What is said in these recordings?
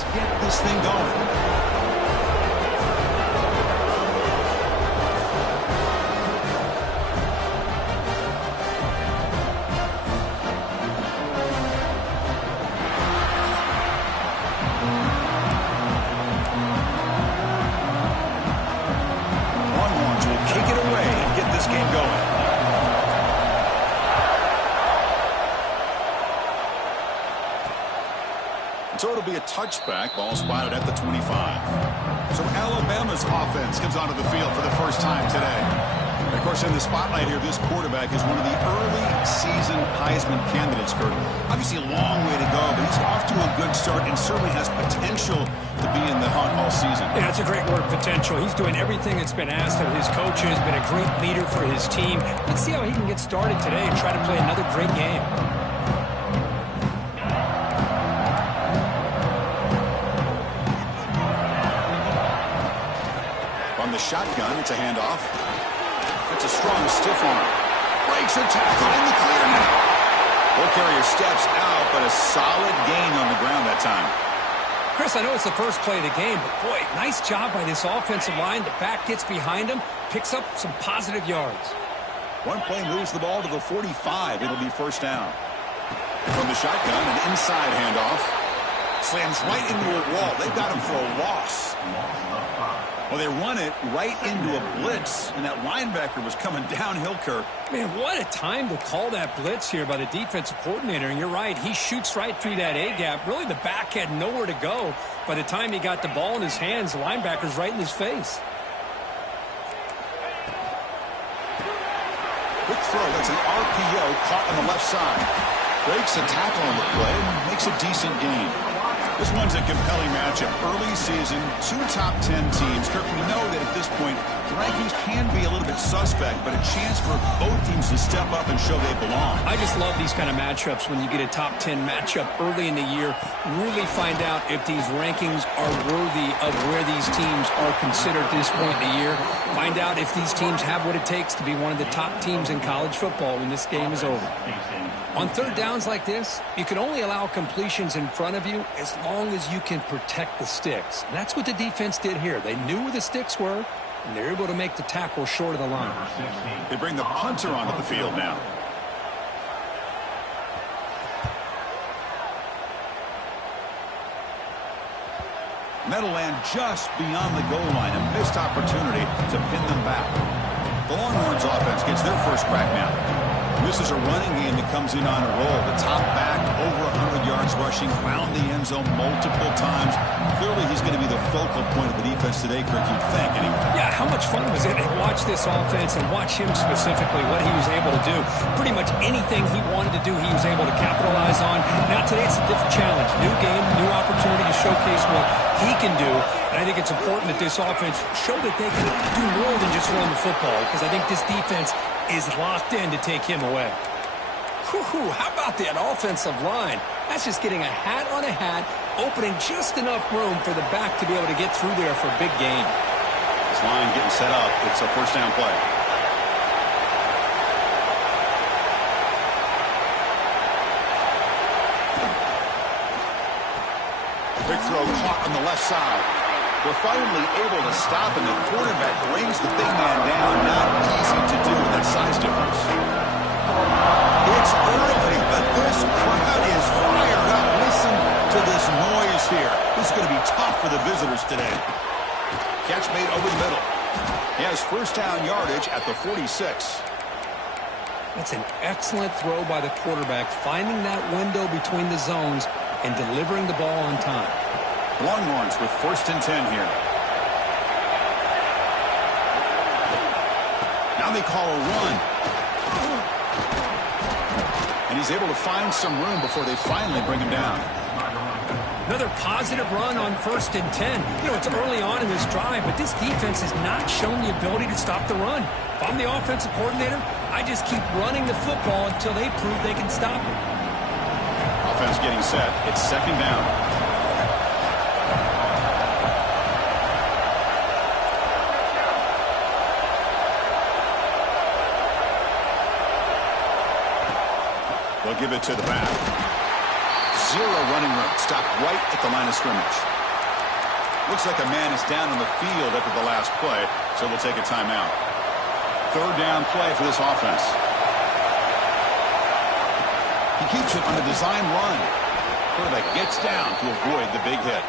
Let's get this thing going. So it'll be a touchback. Ball spotted at the 25. So Alabama's offense comes onto the field for the first time today. And of course, in the spotlight here, this quarterback is one of the early season Heisman candidates, Kurt. Obviously a long way to go, but he's off to a good start and certainly has potential to be in the hunt all season. Yeah, that's a great word, potential. He's doing everything that's been asked of his coaches, been a great leader for his team. Let's see how he can get started today and try to play another great game. Shotgun, it's a handoff. It's a strong stiff arm. Breaks a tackle in the clear now. Ball carrier steps out, but a solid gain on the ground that time. Chris, I know it's the first play of the game, but boy, nice job by this offensive line. The back gets behind him, picks up some positive yards. One play moves the ball to the 45. It'll be first down. From the shotgun, an inside handoff. Slams right into a wall. They've got him for a loss. Well, they run it right into a blitz, and that linebacker was coming downhill, Kirk. Man, what a time to call that blitz here by the defensive coordinator. And you're right, he shoots right through that A-gap. Really, the back had nowhere to go. By the time he got the ball in his hands, the linebacker's right in his face. Quick throw. That's an RPO caught on the left side. Breaks a tackle on the play and makes a decent gain. This one's a compelling matchup. Early season, two top 10 teams. Kirk, we know that at this point, the rankings can be a little bit suspect, but a chance for both teams to step up and show they belong. I just love these kind of matchups when you get a top 10 matchup early in the year. Really find out if these rankings are worthy of where these teams are considered at this point in the year. Find out if these teams have what it takes to be one of the top teams in college football when this game is over. On third downs like this, you can only allow completions in front of you as long as you can protect the sticks. And that's what the defense did here. They knew where the sticks were, and they're able to make the tackle short of the line. They bring the punter onto the field now. That'll land just beyond the goal line. A missed opportunity to pin them back. The Longhorns offense gets their first crack now. This is a running game that comes in on a roll. The top back, over 100 yards rushing, found the end zone multiple times. Clearly, he's going to be the focal point of the defense today, Kirk, you'd think, anyway. Yeah, how much fun was it to watch this offense and watch him specifically, what he was able to do. Pretty much anything he wanted to do, he was able to capitalize on. Now, today, it's a different challenge. New game, new opportunity to showcase what he can do. And I think it's important that this offense show that they can do more than just run the football, because I think this defense is locked in to take him away. Whew, how about that offensive line? That's just getting a hat on a hat, opening just enough room for the back to be able to get through there for a big gain. This line getting set up. It's a first down play. Big throw caught on the left side. We're finally able to stop, and the quarterback brings the big man down. Not easy to do with that size difference. It's early, but this crowd is fired up. Listen to this noise here. This is going to be tough for the visitors today. Catch made over the middle. He has first down yardage at the 46. That's an excellent throw by the quarterback, finding that window between the zones and delivering the ball on time. Longhorns with first and 10 here. Now they call a run. And he's able to find some room before they finally bring him down. Another positive run on first and 10. You know, it's early on in this drive, but this defense has not shown the ability to stop the run. If I'm the offensive coordinator, I just keep running the football until they prove they can stop it. Offense getting set. It's second down. They'll give it to the back. Zero running room. Stopped right at the line of scrimmage. Looks like a man is down on the field after the last play, so we'll take a timeout. Third down play for this offense. He keeps it on a design run. Quarterback gets down to avoid the big hit.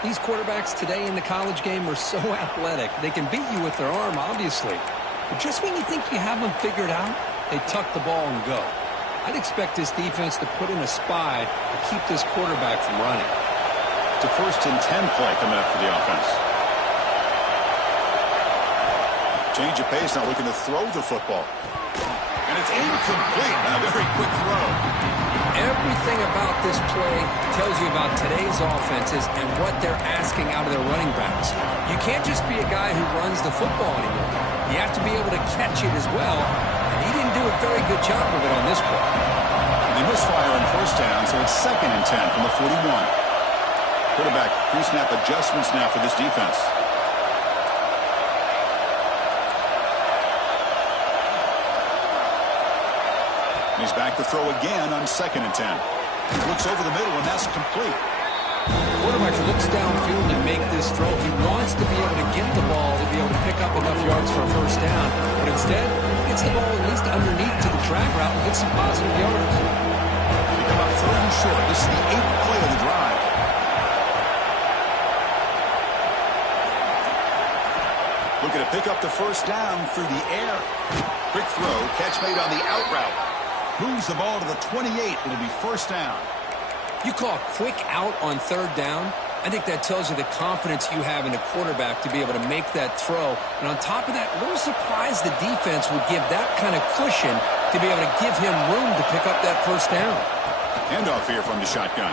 These quarterbacks today in the college game are so athletic. They can beat you with their arm, obviously. But just when you think you have them figured out, they tuck the ball and go. I'd expect this defense to put in a spy to keep this quarterback from running. It's a 1st and 10 play coming up for the offense. Change of pace, now looking to throw the football. And it's incomplete. A very quick throw. Everything about this play tells you about today's offenses and what they're asking out of their running backs. You can't just be a guy who runs the football anymore. You have to be able to catch it as well, and he didn't do a very good job of it on this play. They misfire on 1st down, so it's 2nd and 10 from the 41. Quarterback pre-snap adjustments now for this defense. He's back to throw again on 2nd and 10. Looks over the middle, and that's complete. Quarterback looks downfield and make this throw. He wants to be able to get the ball to be able to pick up enough yards for a 1st down. But instead, he gets the ball at least underneath to the drag route and gets some positive yards. They come up 3rd and short. This is the 8th play of the drive. Looking to pick up the 1st down through the air. Quick throw, catch made on the out route. Moves the ball to the 28. It'll be 1st down. You call quick out on 3rd down. I think that tells you the confidence you have in a quarterback to be able to make that throw. And on top of that, a little surprised the defense would give that kind of cushion to be able to give him room to pick up that 1st down. Handoff here from the shotgun.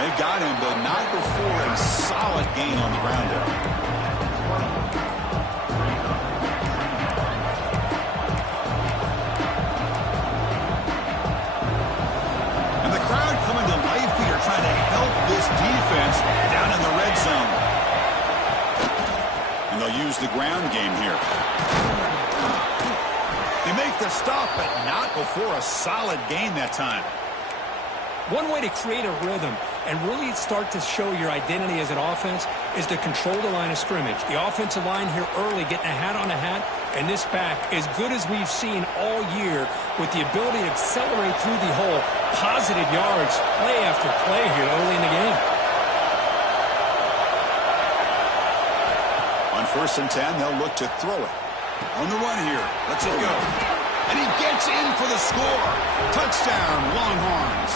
They got him, but not before a solid gain on the ground there. Trying to help this defense down in the red zone. And they'll use the ground game here. They make the stop, but not before a solid gain that time. One way to create a rhythm and really start to show your identity as an offense is to control the line of scrimmage. The offensive line here early getting a hat on a hat, and this back, as good as we've seen all year, with the ability to accelerate through the hole, positive yards, play after play here early in the game. On 1st and 10, they'll look to throw it. On the run here, lets it go. And he gets in for the score. Touchdown, Longhorns.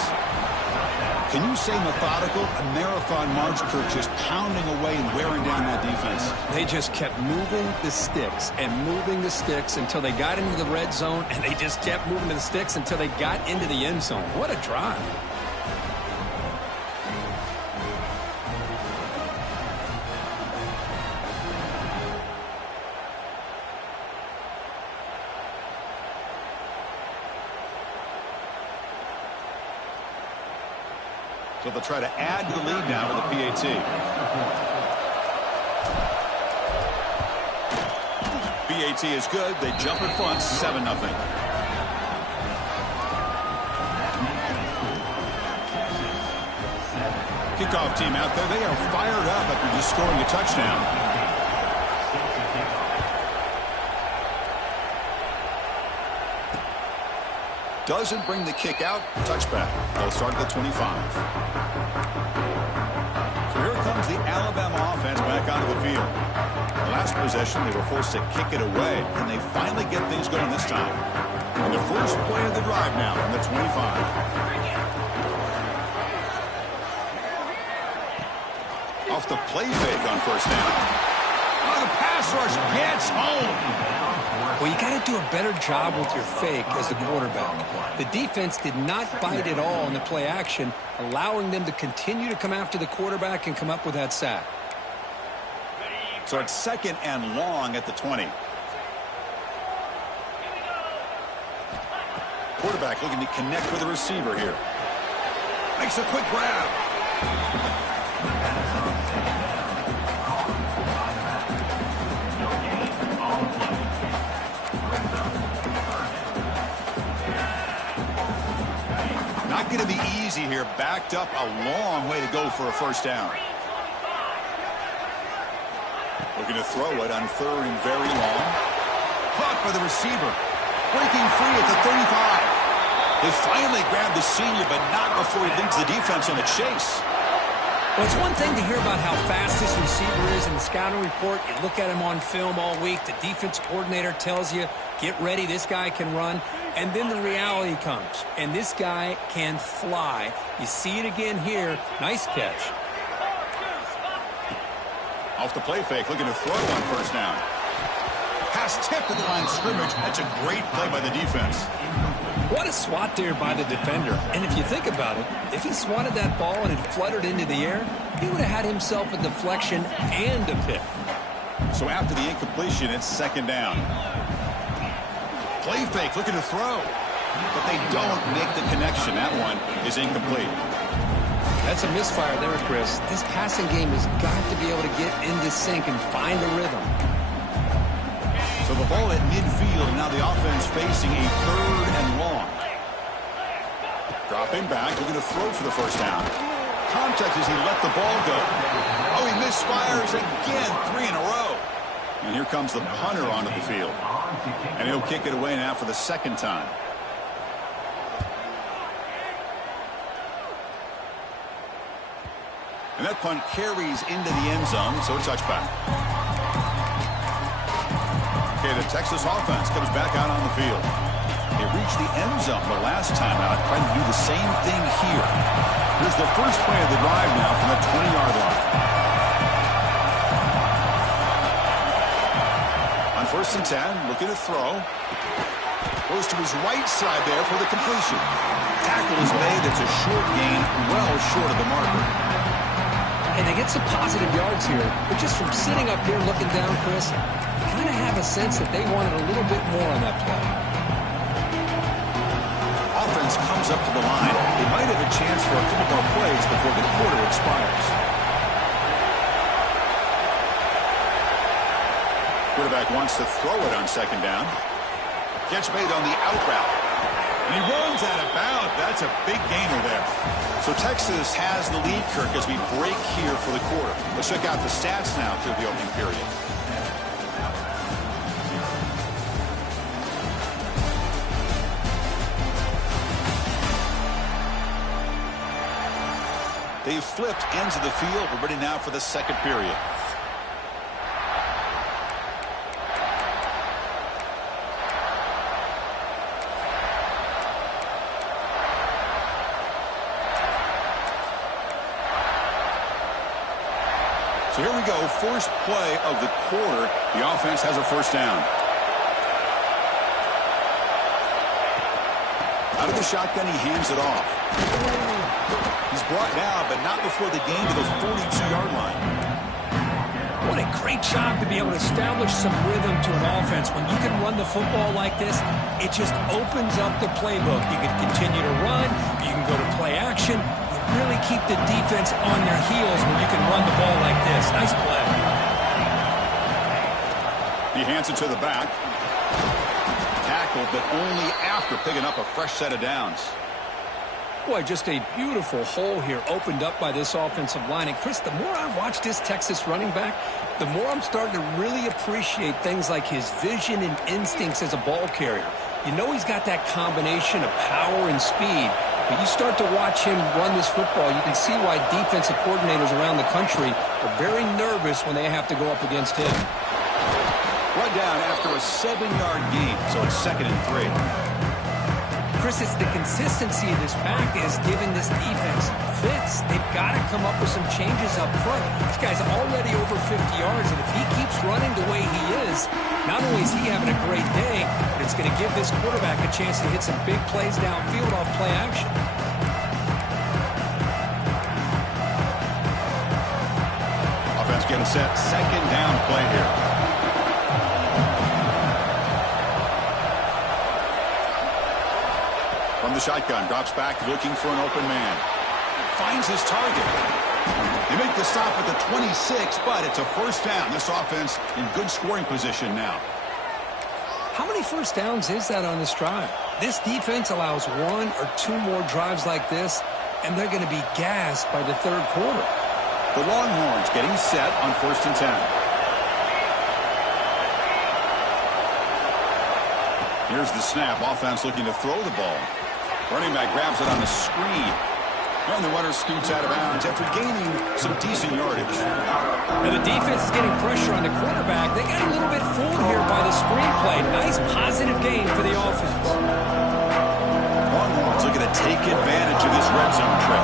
Can you say methodical? A marathon march, Kirk, just pounding away and wearing down that defense. They just kept moving the sticks and moving the sticks until they got into the red zone, and they just kept moving the sticks until they got into the end zone. What a drive. So they'll try to add to the lead now with a PAT. PAT is good. They jump and front 7-0. Kickoff team out there. They are fired up after just scoring a touchdown. Doesn't bring the kick out. Touchback. They'll start at the 25. So here comes the Alabama offense back onto the field. The last possession, they were forced to kick it away, and they finally get things going this time. And the first play of the drive now from the 25. Off the play fake on 1st down. Oh, the pass rush gets home. Well, you got to do a better job with your fake as the quarterback. The defense did not bite at all in the play action, allowing them to continue to come after the quarterback and come up with that sack. So it's 2nd and long at the 20. Quarterback looking to connect with the receiver here. Makes a quick grab. not going to be easy here. Backed up a long way to go for a first down. Looking to throw it on 3rd and very long. Caught by the receiver. Breaking free at the 35. They finally grabbed the senior, but not before he leads the defense on a chase. Well, it's one thing to hear about how fast this receiver is in the scouting report. You look at him on film all week. The defense coordinator tells you, get ready, this guy can run. And then the reality comes, and this guy can fly. You see it again here. Nice catch. Off the play fake, looking to throw on first down. Pass tipped to the line of scrimmage. That's a great play by the defense. What a swat there by the defender. And if you think about it, if he swatted that ball and it fluttered into the air, he would have had himself a deflection and a pick. So after the incompletion, it's 2nd down. Play fake, looking to throw. But they don't make the connection. That one is incomplete. That's a misfire there, Chris. This passing game has got to be able to get into sync and find a rhythm. So the ball at midfield, and now the offense facing a 3rd and long. Dropping back, looking to throw for the first down. Contact as he let the ball go. Oh, he misfires again, 3 in a row. And here comes the punter onto the field. And he'll kick it away now for the 2nd time. And that punt carries into the end zone, so a touchback. Okay, the Texas offense comes back out on the field. They reached the end zone the last time out, trying to do the same thing here. Here's the first play of the drive now from the 20-yard line. On 1st and 10, looking to throw. Goes to his right side there for the completion. Tackle is made. It's a short gain, well short of the marker. And they get some positive yards here. But just from sitting up here looking down, Chris, you kind of have a sense that they wanted a little bit more on that play. Offense comes up to the line. They might have a chance for a couple more plays before the quarter expires. Quarterback wants to throw it on 2nd down. Catch made on the out route. And he runs out of bounds. That's a big gainer there. So Texas has the lead, Kirk, as we break here for the quarter. Let's check out the stats now through the opening period. They've flipped ends of the field. We're ready now for the 2nd period. So here we go, first play of the quarter. The offense has a first down. Out of the shotgun, he hands it off. He's brought down, but not before the gain to the 42-yard line. What a great job to be able to establish some rhythm to an offense. When you can run the football like this, it just opens up the playbook. You can continue to run. You can go to play action. Really keep the defense on their heels when you can run the ball like this. Nice play. He hands it to the back. Tackled, but only after picking up a fresh set of downs. Boy, just a beautiful hole here opened up by this offensive line. And, Chris, the more I watch this Texas running back, the more I'm starting to really appreciate things like his vision and instincts as a ball carrier. You know he's got that combination of power and speed. But you start to watch him run this football, you can see why defensive coordinators around the country are very nervous when they have to go up against him. Run down after a 7-yard gain, so it's 2nd and 3. Chris, it's the consistency of this back is giving this defense fits. They've got to come up with some changes up front. This guy's already over 50 yards, and if he keeps running the way he is, not only is he having a great day, but it's going to give this quarterback a chance to hit some big plays downfield off play action. Offense getting set, 2nd down play here. From the shotgun, drops back looking for an open man. Finds his target. They make the stop at the 26, but it's a first down. This offense in good scoring position now. How many first downs is that on this drive? This defense allows 1 or 2 more drives like this, and they're going to be gassed by the third quarter. The Longhorns getting set on 1st and 10. Here's the snap. Offense looking to throw the ball. Running back grabs it on the screen. And the runner scoots out of bounds after gaining some decent yardage. Now the defense is getting pressure on the quarterback. They got a little bit fooled here by the screen play. Nice positive gain for the offense. Longhorns looking to take advantage of this red zone trip.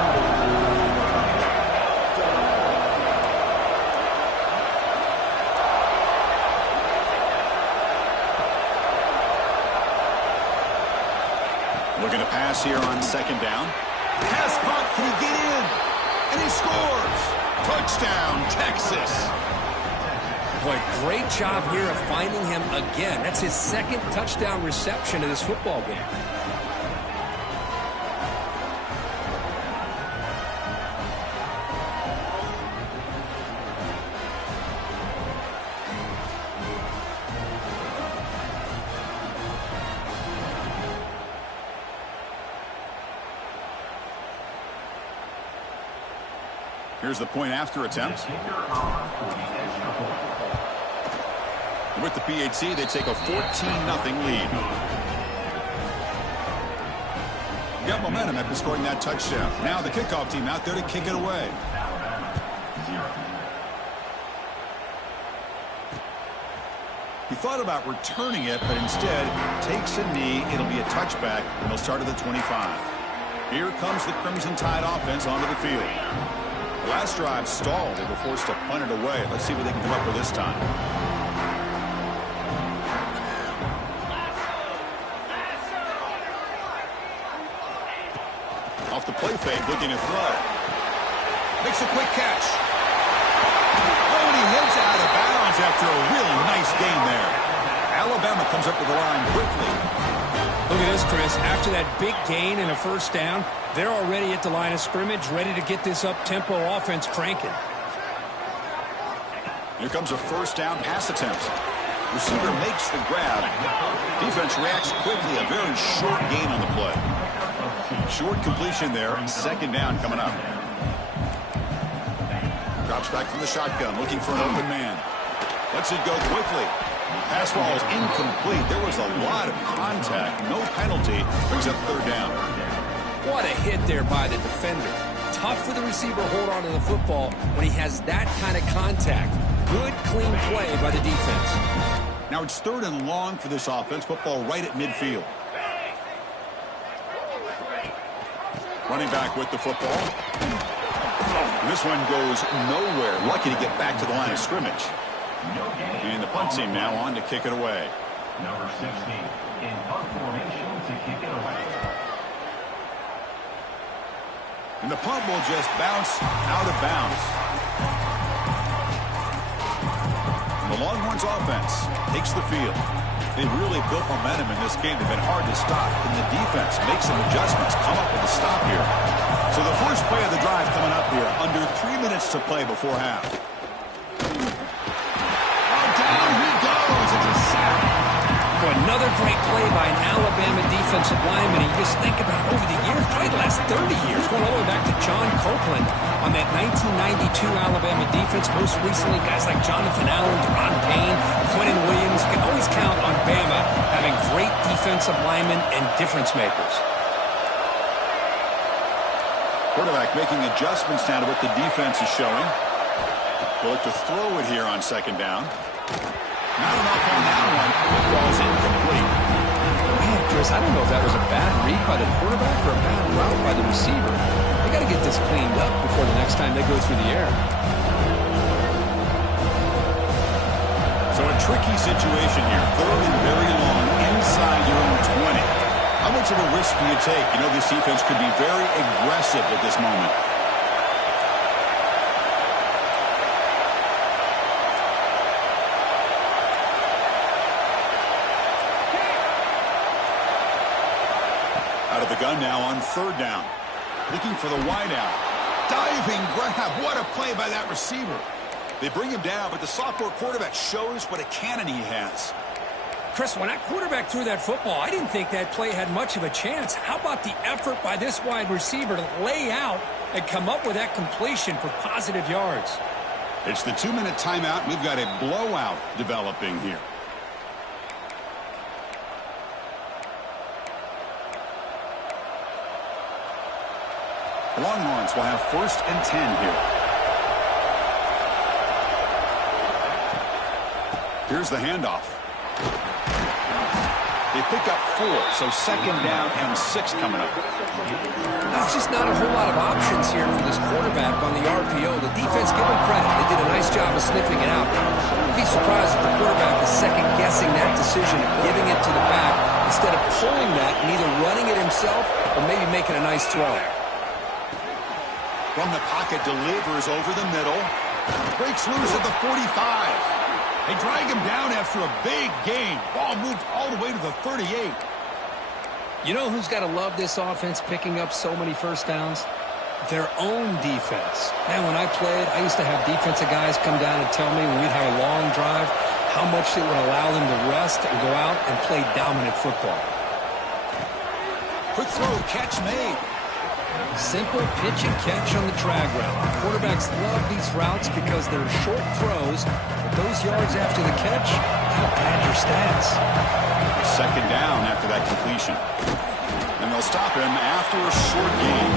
Looking to pass here on 2nd down. Pass caught. Can he get in? And he scores. Touchdown, Texas. Boy, great job here of finding him again. That's his 2nd touchdown reception of this football game. Here's the point after attempt. With the PAT, they take a 14-0 lead. Got momentum after scoring that touchdown. Now the kickoff team out there to kick it away. He thought about returning it, but instead takes a knee. It'll be a touchback, and they'll start at the 25. Here comes the Crimson Tide offense onto the field. The last drive stalled. They were forced to punt it away. Let's see what they can come up with this time. Off the play fake, looking to throw. Makes a quick catch. Oh, and he heads out of bounds after a really nice gain there. Alabama comes up with the line quickly. Look at this, Chris. After that big gain and a 1st down, they're already at the line of scrimmage, ready to get this up-tempo offense cranking. Here comes a 1st down pass attempt. Receiver makes the grab. Defense reacts quickly. A very short gain on the play. Short completion there. 2nd down coming up. Drops back from the shotgun, looking for an open man. Lets it go quickly. Pass ball is incomplete. There was a lot of contact. No penalty. Brings up 3rd down. What a hit there by the defender. Tough for the receiver to hold on to the football when he has that kind of contact. Good, clean play by the defense. Now it's 3rd and long for this offense. Football right at midfield. Running back with the football. And this one goes nowhere. Lucky to get back to the line of scrimmage. And the punt team now on to kick it away. Number 60 in punt formation to kick it away. And the punt will just bounce out of bounds. The Longhorns offense takes the field. They really built momentum in this game. They've been hard to stop. And the defense makes some adjustments, come up with a stop here. So the first play of the drive coming up here. Under 3 minutes to play before half. Another great play by an Alabama defensive lineman. You just think about over the years, probably the last 30 years, going all the way back to John Copeland on that 1992 Alabama defense. Most recently, guys like Jonathan Allen, Deron Payne, Quentin Williams. You can always count on Bama having great defensive linemen and difference makers. Quarterback making adjustments now to what the defense is showing. We'll look to throw it here on 2nd down. Not enough on that one. The ball's incomplete. Man, Chris, I don't know if that was a bad read by the quarterback or a bad route by the receiver. They got to get this cleaned up before the next time they go through the air. So a tricky situation here. 3rd and very long inside your own 20. How much of a risk do you take? You know, this defense could be very aggressive at this moment. Out of the gun now on 3rd down. Looking for the wideout. Diving grab. What a play by that receiver. They bring him down, but the sophomore quarterback shows what a cannon he has. Chris, when that quarterback threw that football, I didn't think that play had much of a chance. How about the effort by this wide receiver to lay out and come up with that completion for positive yards? It's the 2-minute timeout. We've got a blowout developing here. Longhorns will have 1st and 10 here. Here's the handoff. They pick up 4, so 2nd down and 6 coming up. There's just not a whole lot of options here for this quarterback on the RPO. The defense, give them credit. They did a nice job of sniffing it out. I wouldn't be surprised if the quarterback is second-guessing that decision of giving it to the back instead of pulling that and either running it himself or maybe making a nice throw. From the pocket, delivers over the middle. Breaks loose at the 45. They drag him down after a big gain. Ball moved all the way to the 38. You know who's got to love this offense picking up so many first downs? Their own defense. Man, when I played, I used to have defensive guys come down and tell me when we'd have a long drive how much it would allow them to rest and go out and play dominant football. Quick throw, catch made. Simple pitch and catch on the drag route. Quarterbacks love these routes because they're short throws, but those yards after the catch help pad your stats. 2nd down after that completion. And they'll stop him after a short gain.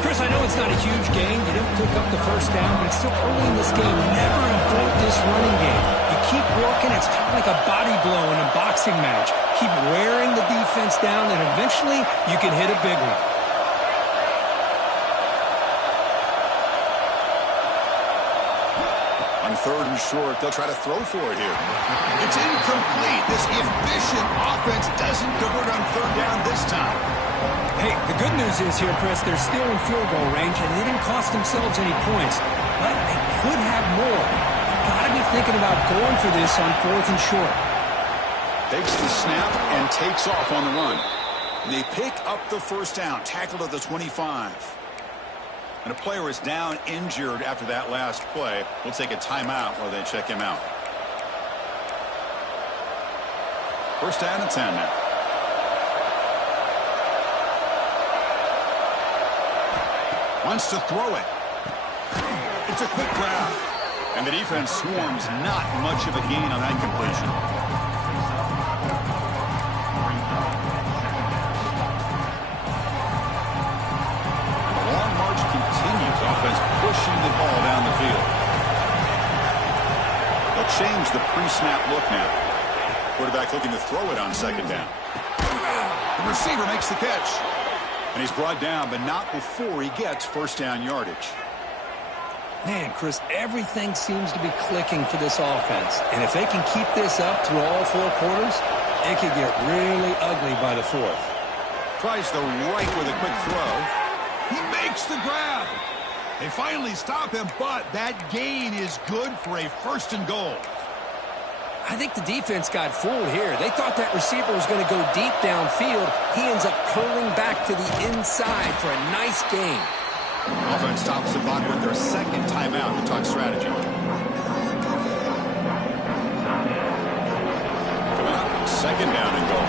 Chris, I know it's not a huge gain. You didn't pick up the 1st down, but it's still early in this game. Never avoid this running game. You keep working. It's kind of like a body blow in a boxing match. Keep wearing the defense down, and eventually you can hit a big one. On 3rd and short, they'll try to throw for it here. It's incomplete. This efficient offense doesn't convert on 3rd down this time. Hey, the good news is here, Chris, they're still in field goal range, and they didn't cost themselves any points. But they could have more. Got to be thinking about going for this on 4th and short. Takes the snap and takes off on the run. They pick up the 1st down, tackled at the 25. And a player is down injured after that last play. We'll take a timeout while they check him out. 1st down and 10 now. Wants to throw it. It's a quick grab. And the defense swarms not much of a gain on that completion. Offense pushing the ball down the field. They'll change the pre-snap look now. Quarterback looking to throw it on 2nd down. The receiver makes the catch. And he's brought down, but not before he gets 1st down yardage. Man, Chris, everything seems to be clicking for this offense. And if they can keep this up through all 4 quarters, it could get really ugly by the 4th. Tries the right with a quick throw. He makes the grab. They finally stop him, but that gain is good for a 1st and goal. I think the defense got fooled here. They thought that receiver was going to go deep downfield. He ends up curling back to the inside for a nice gain. Offense stops the clock with their 2nd timeout to talk strategy. Coming up, 2nd down and goal.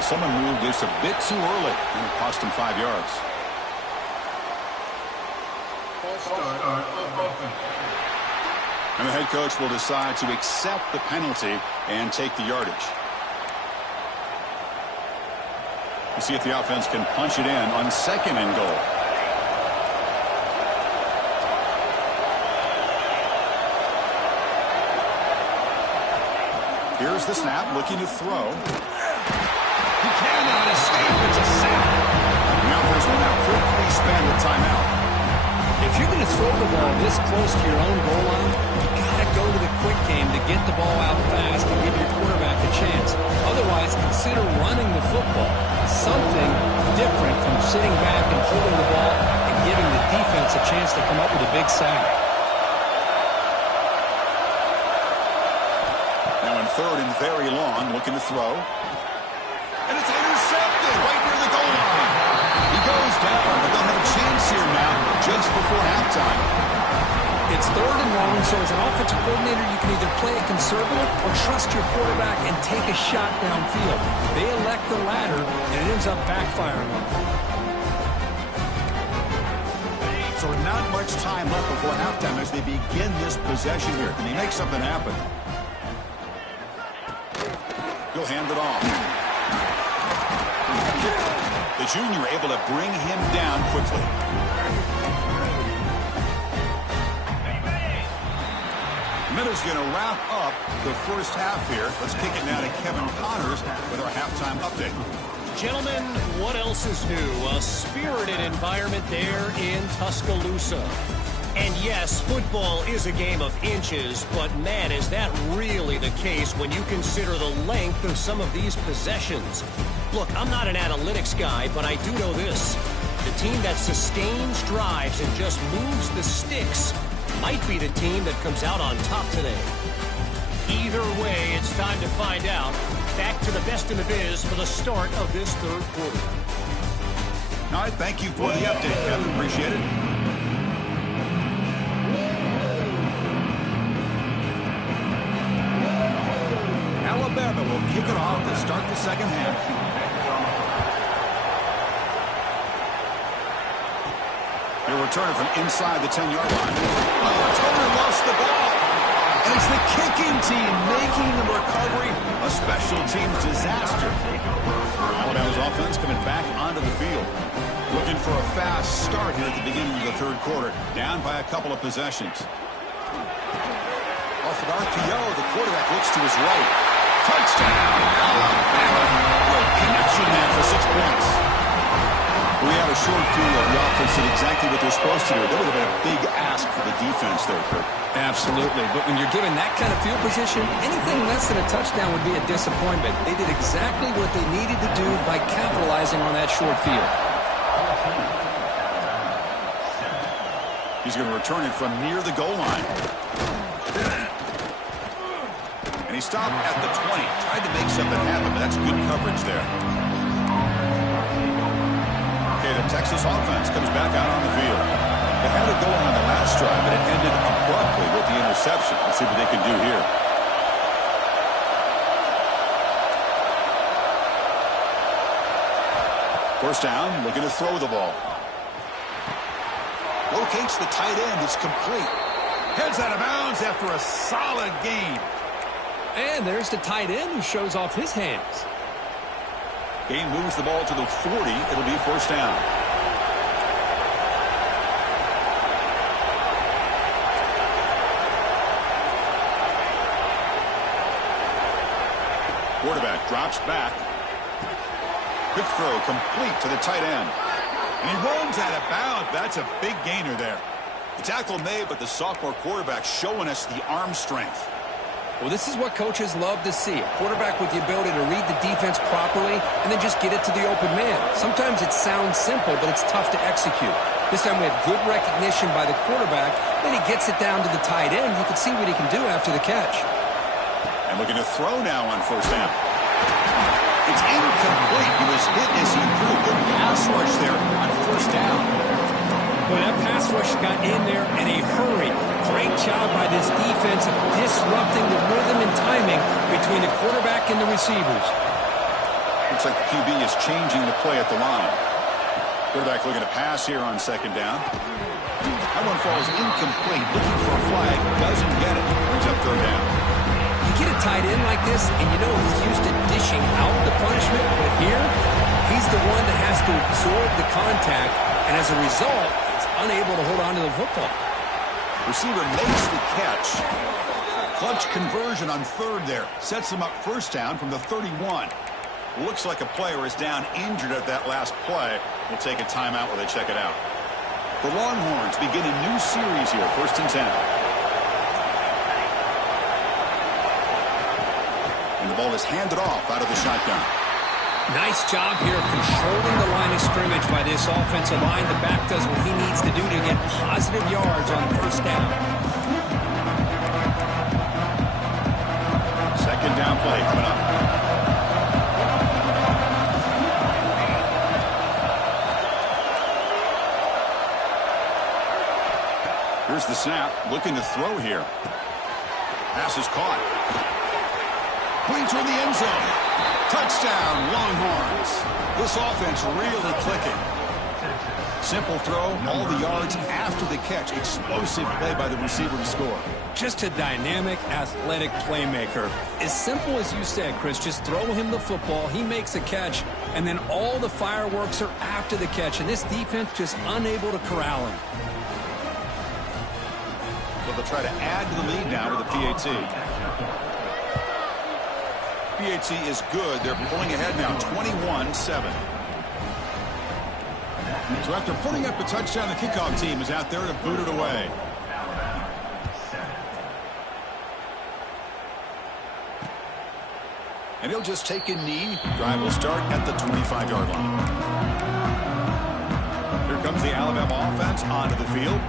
Someone moved just a bit too early, and it cost him 5 yards. And the head coach will decide to accept the penalty and take the yardage. We'll see if the offense can punch it in on 2nd and goal. Here's the snap, looking to throw. He cannot escape. It's a sack. The offense will now quickly spend the timeout. If you're going to throw the ball this close to your own goal line, you got to go to the quick game to get the ball out fast and give your quarterback a chance. Otherwise, consider running the football. Something different from sitting back and holding the ball and giving the defense a chance to come up with a big sack. third and very long, looking to throw. And it's intercepted right near the goal line. He goes down, but they'll have a chance here now just before halftime. It's third and long, so as an offensive coordinator, you can either play it conservative or trust your quarterback and take a shot downfield. They elect the latter, and it ends up backfiring on them. So not much time left before halftime as they begin this possession here. Can they make something happen? He'll hand it off. The junior able to bring him down quickly. Minute's going to wrap up the first half here. Let's kick it now to Kevin Connors with our halftime update. Gentlemen, what else is new? A spirited environment there in Tuscaloosa. And yes, football is a game of inches, but man, is that really the case when you consider the length of some of these possessions. Look, I'm not an analytics guy, but I do know this. The team that sustains drives and just moves the sticks might be the team that comes out on top today. Either way, it's time to find out. Back to the best in the biz for the start of this third quarter. All right, thank you for the update, Kevin. Appreciate it. Alabama will kick it off to start the second half. They're returning from inside the 10-yard line. Oh, Turner lost the ball. And it's the kicking team making the recovery a special teams disaster. Alabama's offense coming back onto the field. Looking for a fast start here at the beginning of the third quarter. Down by a couple of possessions. Off an RPO, the quarterback looks to his right. Touchdown, Alabama. Good connection there for 6 points. We had a short field of the offense did exactly what they're supposed to do. That would have been a big ask for the defense there, Kirk. Absolutely. But when you're given that kind of field position, anything less than a touchdown would be a disappointment. They did exactly what they needed to do by capitalizing on that short field. He's going to return it from near the goal line. And he stopped at the 20. Tried to make something happen, but that's good coverage there. Okay, the Texas offense comes back out on the field. They had it going on the last drive, but it ended abruptly with the interception. Let's see what they can do here. First down, looking to throw the ball. Locates the tight end. It's complete. Heads out of bounds after a solid gain. And there's the tight end who shows off his hands. Gain moves the ball to the 40. It'll be first down. Quarterback drops back. Quick throw complete to the tight end. And he runs out of bounds. That's a big gainer there. The tackle made, but the sophomore quarterback showing us the arm strength. Well, this is what coaches love to see. A quarterback with the ability to read the defense properly and then just get it to the open man. Sometimes it sounds simple, but it's tough to execute. This time we have good recognition by the quarterback. Then he gets it down to the tight end. You can see what he can do after the catch. And looking to throw now on first down. It's incomplete. He was hit as he threw a good pass rush there on first down. Well, that pass rush got in there in a hurry. Great job by this defense of disrupting the rhythm and timing between the quarterback and the receivers. Looks like the QB is changing the play at the line. Quarterback looking to pass here on second down. That one falls incomplete. Looking for a flag. Doesn't get it. Brings up third down. You get a tight end like this, and you know he's used to dishing out the punishment, but here, he's the one that has to absorb the contact, and as a result, he's unable to hold on to the football. Receiver makes the catch. Clutch conversion on third there. Sets him up first down from the 31. Looks like a player is down injured at that last play. We'll take a timeout while they check it out. The Longhorns begin a new series here, 1st and 10. And the ball is handed off out of the shotgun. Nice job here of controlling the line of scrimmage by this offensive line. The back does what he needs to do to get positive yards on first down. second down play coming up. Here's the snap, looking to throw here. Pass is caught. Clean toward the end zone. Touchdown, Longhorns. This offense really clicking. Simple throw, all the yards after the catch. Explosive play by the receiver to score. Just a dynamic, athletic playmaker. As simple as you said, Chris, just throw him the football, he makes a catch, and then all the fireworks are after the catch, and this defense just unable to corral him. So they'll try to add to the lead now with a PAT. PAT is good. They're pulling ahead now, 21-7. So after putting up a touchdown, the kickoff team is out there to boot it away. And he'll just take a knee. Drive will start at the 25-yard line. Here comes the Alabama offense onto the field.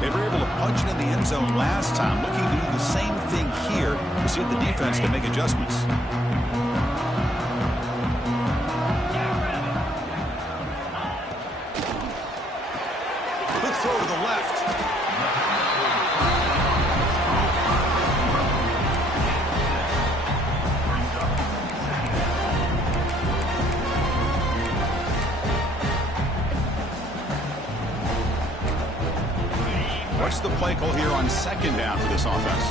They were able to punch it in the end zone last time, looking to do the same thing here to see if the defense can make adjustments. Good throw to the left. What's the play call here on second down for this offense?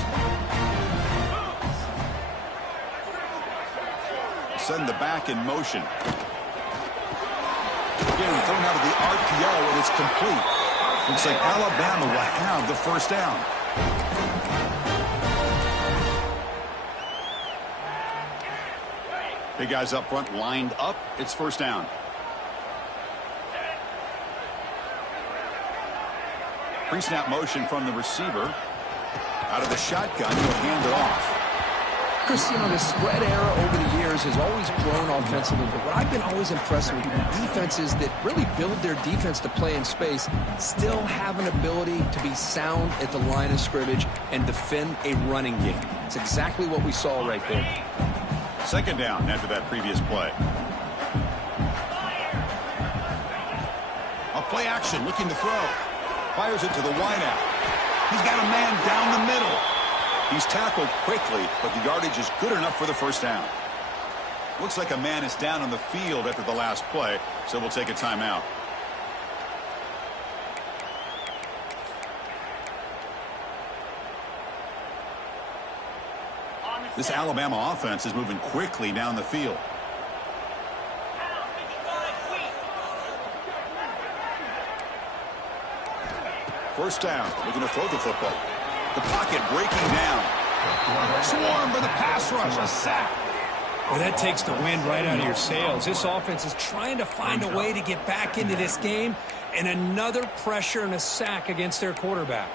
Send the back in motion. Again, thrown out of the RPO, and it's complete. Looks like Alabama will have the first down. Big guys up front lined up. It's first down. Pre-snap motion from the receiver. Out of the shotgun, he'll hand it off. Chris, you know, the spread era over the years has always grown offensively, but what I've been always impressed with defenses that really build their defense to play in space still have an ability to be sound at the line of scrimmage and defend a running game. It's exactly what we saw right there. Second down after that previous play. A play action, looking to throw. Fires it to the wideout. He's got a man down the middle. He's tackled quickly, but the yardage is good enough for the first down. Looks like a man is down on the field after the last play, so we'll take a timeout. This Alabama offense is moving quickly down the field. First down, looking to throw the football. The pocket breaking down. Swarmed by the pass rush, a sack. Well, that takes the wind right out of your sails. This offense is trying to find a way to get back into this game, and another pressure and a sack against their quarterback.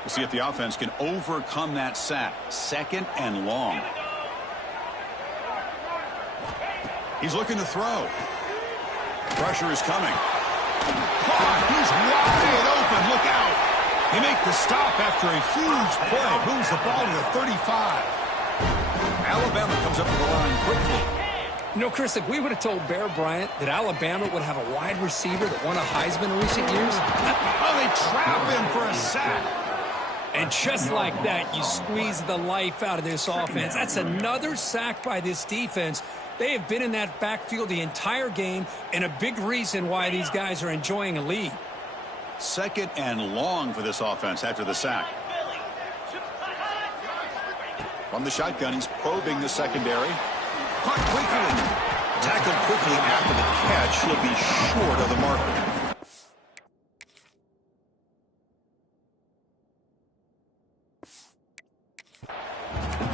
We'll see if the offense can overcome that sack. Second and long. He's looking to throw. Pressure is coming. Oh, he's wide open. Look out. They make the stop after a huge play. Moves the ball to the 35. Alabama comes up to the line quickly. You know, Chris, if we would have told Bear Bryant that Alabama would have a wide receiver that won a Heisman in recent years. Oh, they trap him for a sack. And just like that, you squeeze the life out of this offense. That's another sack by this defense. They have been in that backfield the entire game, and a big reason why these guys are enjoying a lead. Second and long for this offense after the sack. From the shotgun, he's probing the secondary. Caught quickly. Tackled quickly after the catch. He'll be short of the marker.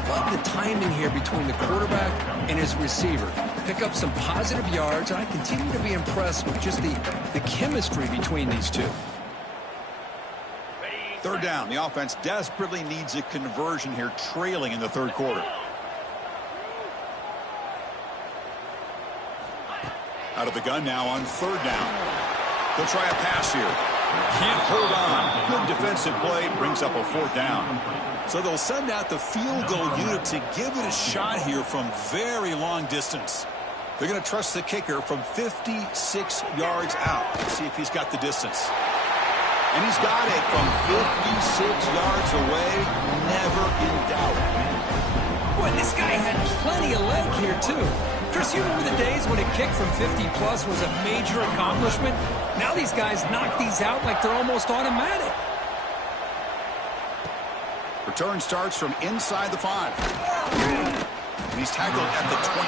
Love the timing here between the quarterback and his receiver. Pick up some positive yards, and I continue to be impressed with just the chemistry between these two. Third down. The offense desperately needs a conversion here, trailing in the third quarter. Out of the gun now on third down. They'll try a pass here. Can't hold on. Good defensive play. Brings up a 4th down. So they'll send out the field goal unit to give it a shot here from very long distance. They're going to trust the kicker from 56 yards out. Let's see if he's got the distance. And he's got it from 56 yards away. Never in doubt. Boy, this guy had plenty of leg here, too. Chris, you remember the days when a kick from 50-plus was a major accomplishment? Now these guys knock these out like they're almost automatic. Return starts from inside the 5. And he's tackled at the 21.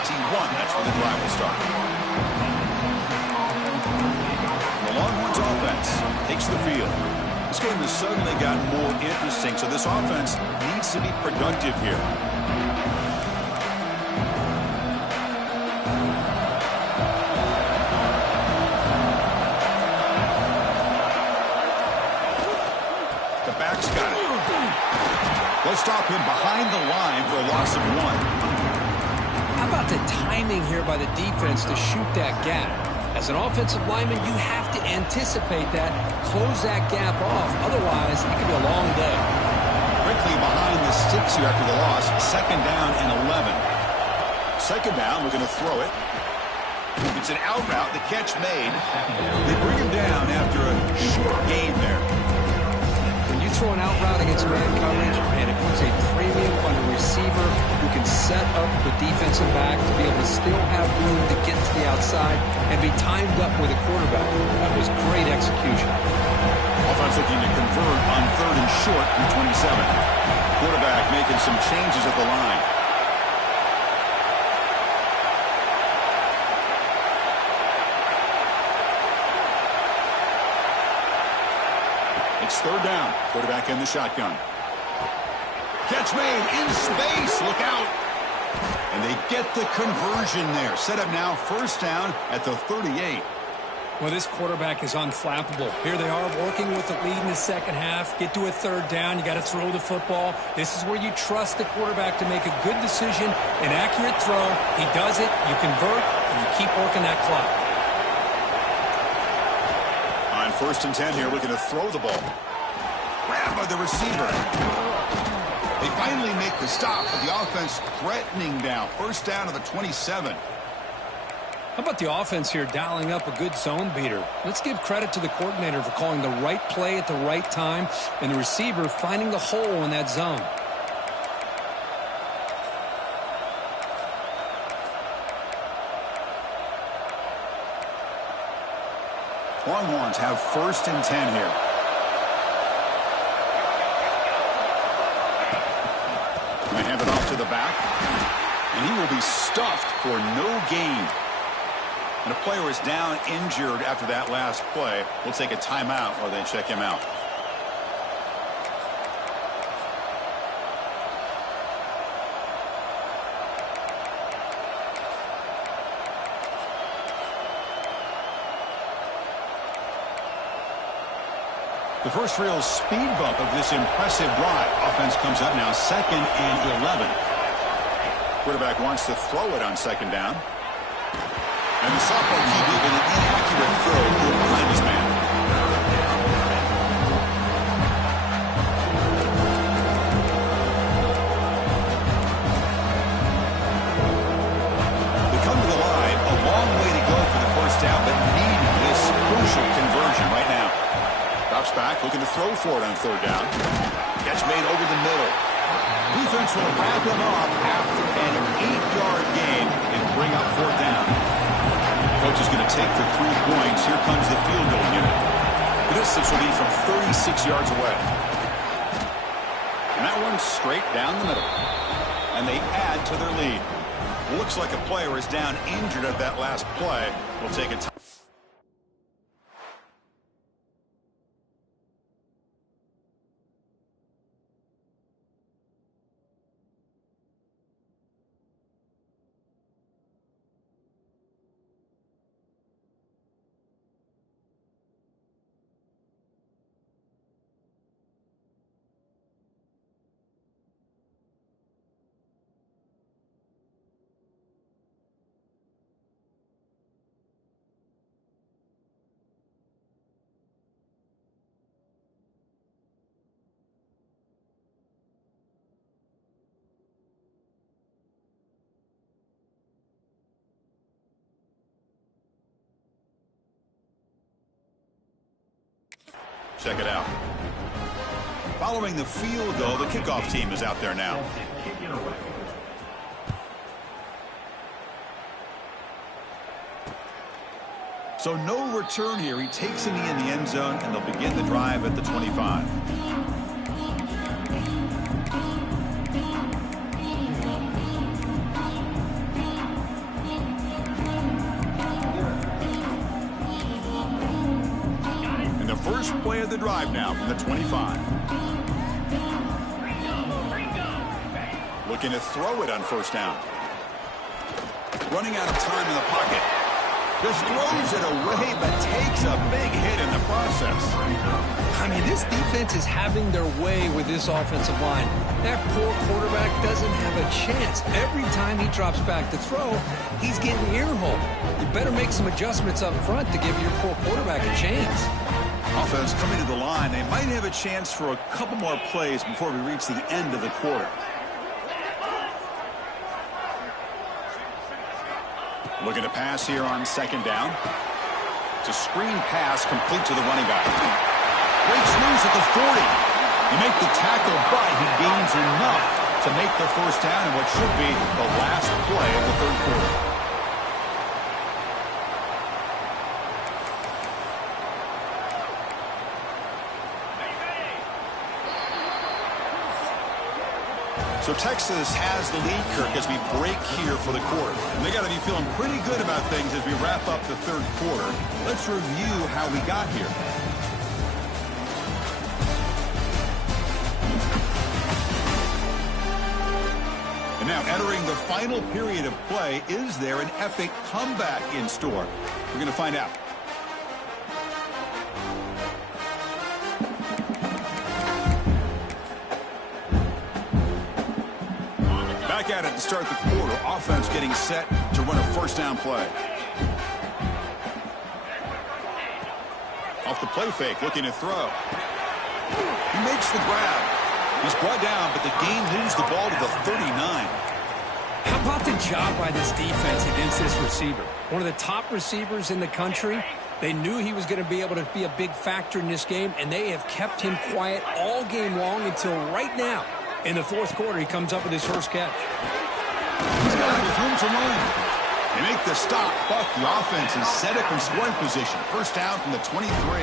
That's where the drive will start. The Longhorns offense takes the field. This game has suddenly gotten more interesting, so this offense needs to be productive here. The back's got it. They'll stop him behind the line for a loss of 1. How about the timing here by the defense to shoot that gap? As an offensive lineman, you have to anticipate that, close that gap off. Otherwise, it could be a long day. Quickly behind the sticks here after the loss. 2nd down and 11. 2nd down, we're going to throw it. It's an out route. The catch made. They bring him down after a short gain there. When you throw an out route against man coverage, man, it puts a premium on a receiver who can set up the defensive back to be able to still have room to get to the outside and be timed up with a quarterback. That was great execution. Offense looking to convert on 3rd and short from 27. Quarterback making some changes at the line. It's 3rd down. Quarterback in the shotgun. Catch made in space. Look out. And they get the conversion there. Set up now 1st down at the 38. Well, this quarterback is unflappable. Here they are working with the lead in the 2nd half. Get to a 3rd down. You got to throw the football. This is where you trust the quarterback to make a good decision, an accurate throw. He does it. You convert, and you keep working that clock. On 1st and 10 here, looking to throw the ball. Grabbed by the receiver. They finally make the stop, but the offense threatening now. 1st down to the 27. How about the offense here dialing up a good zone beater? Let's give credit to the coordinator for calling the right play at the right time and the receiver finding the hole in that zone. Longhorns have 1st and 10 here. They hand it off to the back. And he will be stuffed for no gain. And a player is down injured after that last play. We'll take a timeout while they check him out. The first real speed bump of this impressive drive. Offense comes up now 2nd and 11. Quarterback wants to throw it on 2nd down. And the sophomore QB with an inaccurate throw behind his man. They come to the line, a long way to go for the 1st down, but need this crucial conversion right now. Drops back, looking to throw for it on 3rd down. Catch made over the middle. Defense will wrap him up after an 8-yard gain and bring up 4th down. Coach is going to take for 3 points. Here comes the field goal unit. The distance will be from 36 yards away. And that one's straight down the middle. And they add to their lead. Looks like a player is down injured at that last play. We'll take it. Check it out. Following the field goal, the kickoff team is out there now. So no return here. He takes a knee in the end zone, and they'll begin the drive at the 25. And the first play of the drive now from the 25. Looking to throw it on first down. Running out of time in the pocket. Just throws it away, but takes a big hit in the process. I mean, this defense is having their way with this offensive line. That poor quarterback doesn't have a chance. Every time he drops back to throw, he's getting earholed. You better make some adjustments up front to give your poor quarterback a chance. Offense coming to the line. They might have a chance for a couple more plays before we reach the end of the quarter. Looking to pass here on second down. It's a screen pass complete to the running back. Breaks loose at the 40. You make the tackle, but he gains enough to make the first down in what should be the last play of the third quarter. So Texas has the lead, Kirk, as we break here for the quarter. And they got to be feeling pretty good about things as we wrap up the third quarter. Let's review how we got here. And now entering the final period of play, is there an epic comeback in store? We're going to find out. Back at it to start the quarter. Offense getting set to run a first down play. Off the play fake, looking to throw. He makes the grab. He's brought down, but the game moves the ball to the 39. How about the job by this defense against this receiver? One of the top receivers in the country. They knew he was going to be able to be a big factor in this game, and they have kept him quiet all game long until right now. In the fourth quarter, he comes up with his first catch. He's got it with room to run. They make the stop, but the offense is set up in scoring position. First down from the 23.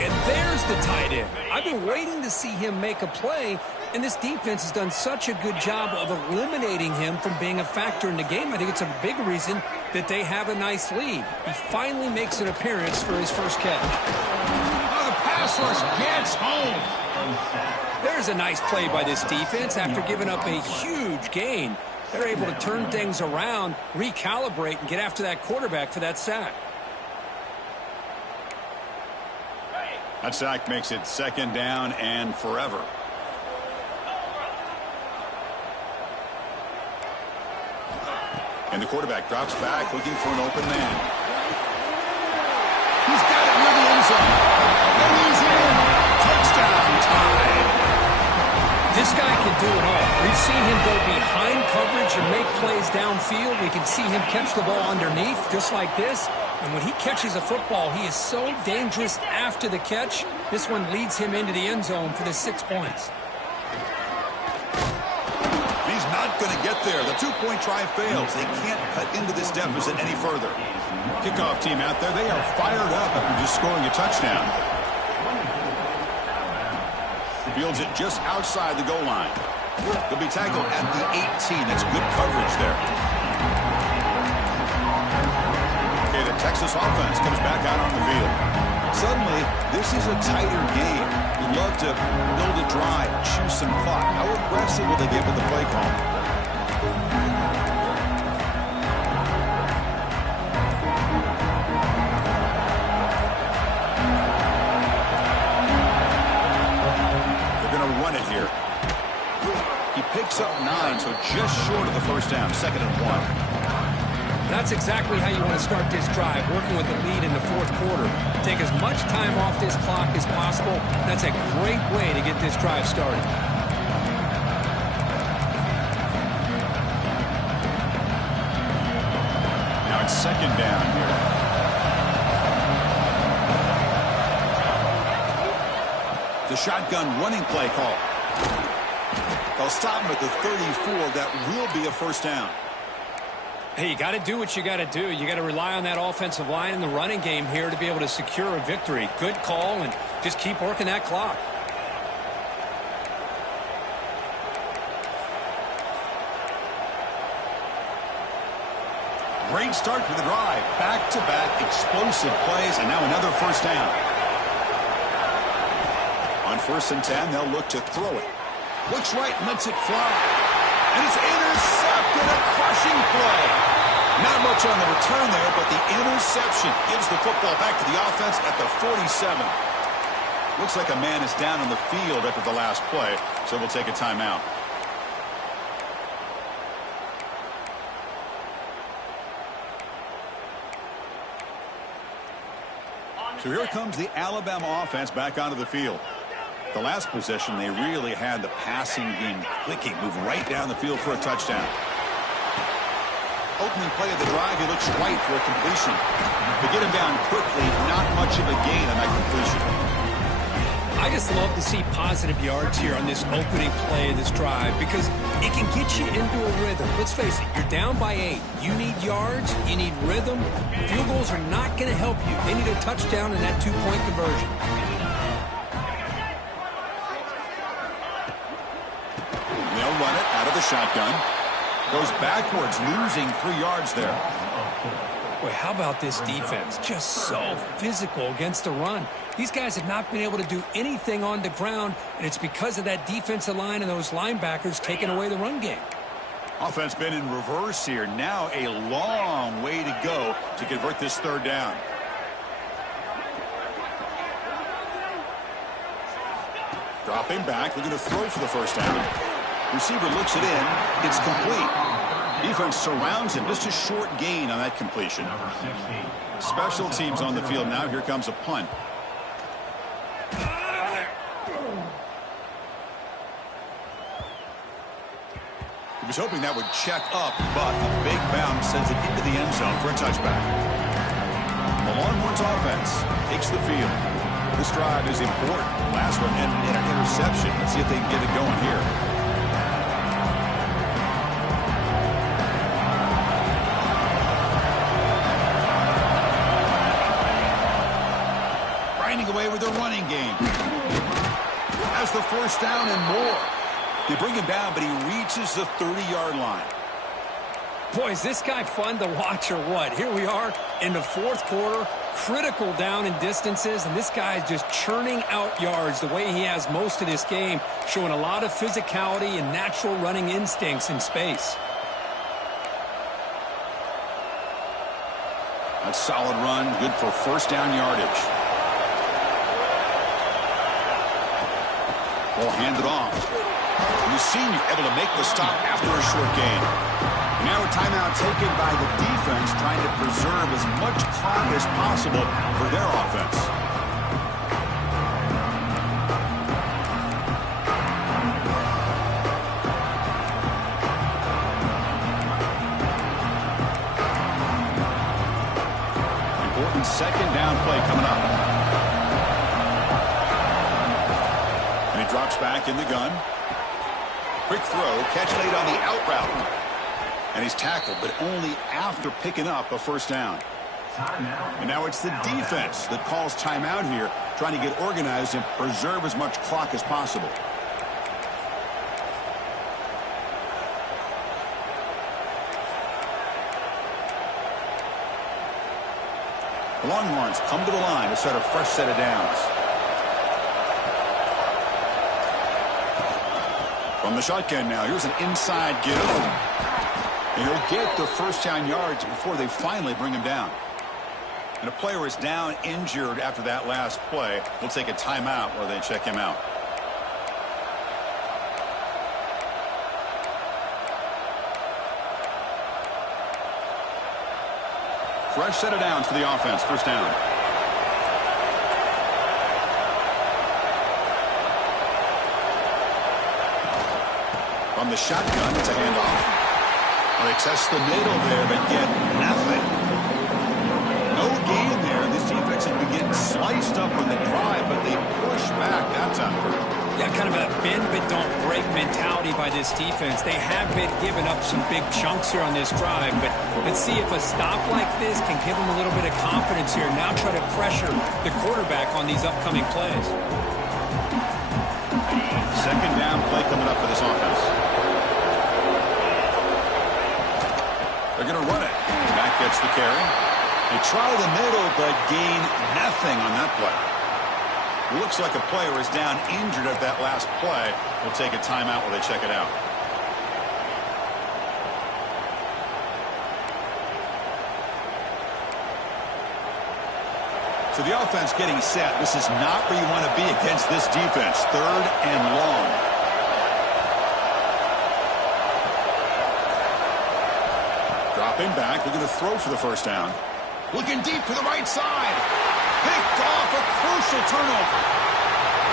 And there's the tight end. I've been waiting to see him make a play, and this defense has done such a good job of eliminating him from being a factor in the game. I think it's a big reason that they have a nice lead. He finally makes an appearance for his first catch. Oh, the pass rush gets home. There's a nice play by this defense. After giving up a huge gain, they're able to turn things around, recalibrate, and get after that quarterback for that sack. That sack makes it second down and forever. And the quarterback drops back, looking for an open man. He's got it near the end zone. And he's in. Touchdown time. This guy can do it all. We've seen him go behind coverage and make plays downfield. We can see him catch the ball underneath, just like this. And when he catches a football, he is so dangerous after the catch. This one leads him into the end zone for the 6 points. He's not going to get there. The two-point try fails. They can't cut into this deficit any further. Kickoff team out there, they are fired up after just scoring a touchdown. Fields it just outside the goal line. They'll be tackled at the 18. That's good coverage there. Okay, the Texas offense comes back out on the field. Suddenly, this is a tighter game. You'd love to build a drive, choose some clock. How aggressive will they get with the play call? Here. He picks up 9, so just short of the first down, 2nd and 1. That's exactly how you want to start this drive, working with the lead in the fourth quarter. Take as much time off this clock as possible. That's a great way to get this drive started. Now it's 2nd down here. The shotgun running play call. They'll stop him at the 34. That will be a first down. Hey, you got to do what you got to do. You got to rely on that offensive line in the running game here to be able to secure a victory. Good call, and just keep working that clock. Great start to the drive. Back-to-back explosive plays, and now another first down. On 1st and 10, they'll look to throw it. Looks right, lets it fly. And it's intercepted, a crushing play. Not much on the return there, but the interception gives the football back to the offense at the 47. Looks like a man is down on the field after the last play, so we'll take a timeout. So here comes the Alabama offense back onto the field. The last possession, they really had the passing game clicking, move right down the field for a touchdown. Opening play of the drive, he looks right for a completion. They get him down quickly, not much of a gain on that completion. I just love to see positive yards here on this opening play of this drive because it can get you into a rhythm. Let's face it, you're down by 8. You need yards, you need rhythm. Field goals are not going to help you. They need a touchdown and that 2-point conversion. They'll run it out of the shotgun. Goes backwards, losing 3 yards there. Boy, how about this defense? Just so physical against the run. These guys have not been able to do anything on the ground, and it's because of that defensive line and those linebackers taking away the run game. Offense been in reverse here. Now a long way to go to convert this 3rd down. Dropping back, looking to throw for the first down. Receiver looks it in. It's complete. Defense surrounds him. Just a short gain on that completion. Special teams on the field now. Here comes a punt. He was hoping that would check up, but a big bounce sends it into the end zone for a touchback. The Longhorns offense takes the field. This drive is important. Last one ended in an interception. Let's see if they can get it going here. Grinding away with their running game. Has the first down and more. They bring him down, but he reaches the 30-yard line. Boy, is this guy fun to watch or what? Here we are in the 4th quarter, critical down in distances, and this guy is just churning out yards the way he has most of this game, showing a lot of physicality and natural running instincts in space. A solid run, good for first down yardage. Ball handed off. And the senior able to make the stop after a short gain. Now a timeout taken by the defense, trying to preserve as much clock as possible for their offense. Important 2nd down play coming up. And he drops back in the gun. Quick throw, catch late on the out route. And he's tackled, but only after picking up a first down. And now it's the defense that calls timeout here, trying to get organized and preserve as much clock as possible. The Longhorns come to the line to start a fresh set of downs. From the shotgun now, here's an inside give. And he'll get the first down yards before they finally bring him down. And a player is down injured after that last play. We'll take a timeout while they check him out. Fresh set of downs for the offense. First down. From the shotgun, it's a handoff. Well, they test the middle there, but get nothing. No gain there. This defense has been getting so sliced up on the drive, but they push back that time. Yeah, kind of a bend but don't break mentality by this defense. They have been giving up some big chunks here on this drive, but let's see if a stop like this can give them a little bit of confidence here. Now try to pressure the quarterback on these upcoming plays. Second down play coming up for this offense. They're going to run it. Back gets the carry. They try the middle, but gain nothing on that play. Looks like a player is down injured at that last play. We'll take a timeout while they check it out. So the offense getting set. This is not where you want to be against this defense. Third and long. Dropping back. They're going to throw for the first down. Looking deep to the right side. Picked off, a crucial turnover.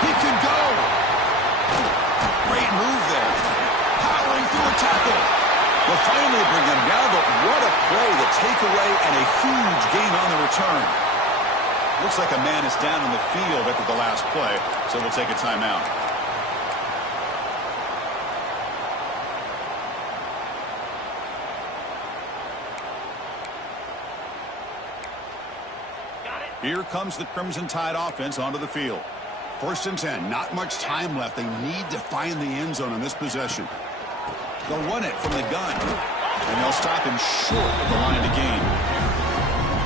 He can go. Great move there. Powering through a tackle. They'll finally bring him down, but what a play, the takeaway, and a huge gain on the return. Looks like a man is down on the field after the last play, so we'll take a timeout. Here comes the Crimson Tide offense onto the field. 1st and 10, not much time left. They need to find the end zone on this possession. They'll run it from the gun, and they'll stop him short of the line to gain.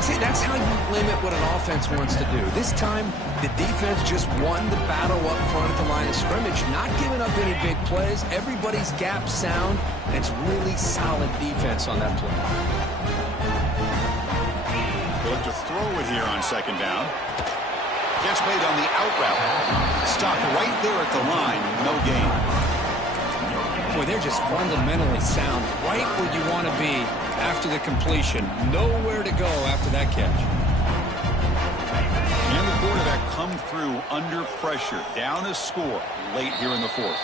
See, that's how you limit what an offense wants to do. This time, the defense just won the battle up front at the line of scrimmage, not giving up any big plays. Everybody's gap sound, and it's really solid defense on that play. Look to throw it here on 2nd down. Gets made on the out route. Stopped right there at the line. No gain. Boy, they're just fundamentally sound. Right where you want to be after the completion. Nowhere to go after that catch. And the quarterback come through under pressure. Down a score late here in the 4th.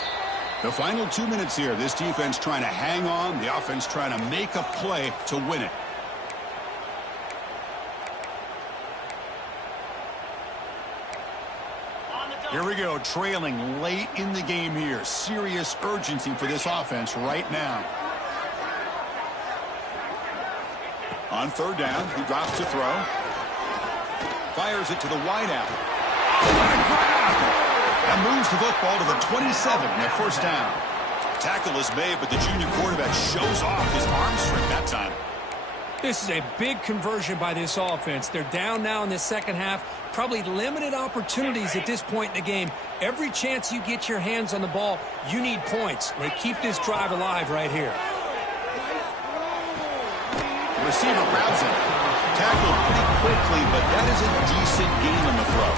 The final 2 minutes here. This defense trying to hang on. The offense trying to make a play to win it. Here we go, trailing late in the game here. Serious urgency for this offense right now. On 3rd down, he drops to throw. Fires it to the wideout. Oh, what a grab! And moves the football to the 27, their 1st down. Tackle is made, but the junior quarterback shows off his arm strength that time. This is a big conversion by this offense. They're down now in the second half. Probably limited opportunities at this point in the game. Every chance you get your hands on the ball, you need points. They keep this drive alive right here. The receiver grabs him. Tackled pretty quickly, but that is a decent gain on the throw.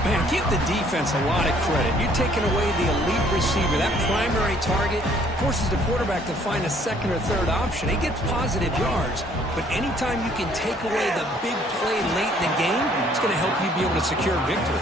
Man, give the defense a lot of credit. You're taking away the elite receiver. That primary target forces the quarterback to find a 2nd or 3rd option. He gets positive yards, but anytime you can take away the big play late in the game, it's going to help you be able to secure victory.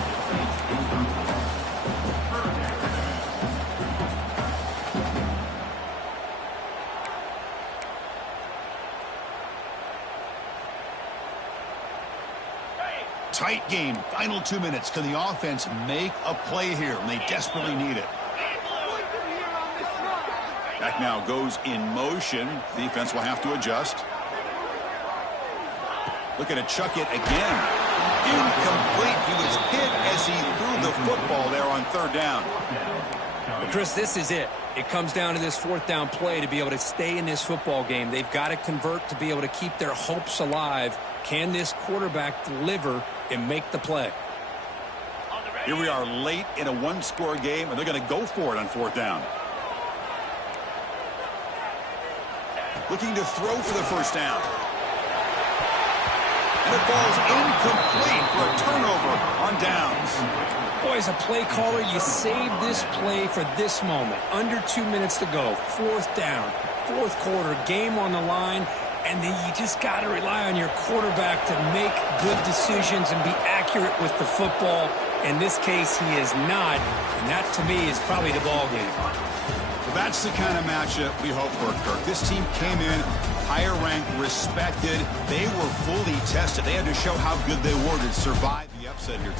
Tight game, final 2 minutes. Can the offense make a play here? And they desperately need it. Back now goes in motion. Defense will have to adjust. Looking to chuck it again. Incomplete. He was hit as he threw the football there on 3rd down. But Chris, this is it. It comes down to this 4th down play to be able to stay in this football game. They've got to convert to be able to keep their hopes alive. Can this quarterback deliver and make the play? Here we are late in a 1-score game, and they're going to go for it on 4th down. Looking to throw for the 1st down. And it falls incomplete for a turnover on downs. Boy, as a play caller, you save this play for this moment. Under 2 minutes to go. 4th down. 4th quarter. Game on the line. And then you just got to rely on your quarterback to make good decisions and be accurate with the football. In this case, he is not. And that, to me, is probably the ball game. Well, that's the kind of matchup we hope for, Kirk. This team came in higher ranked, respected. They were fully tested. They had to show how good they were to survive the upset here today.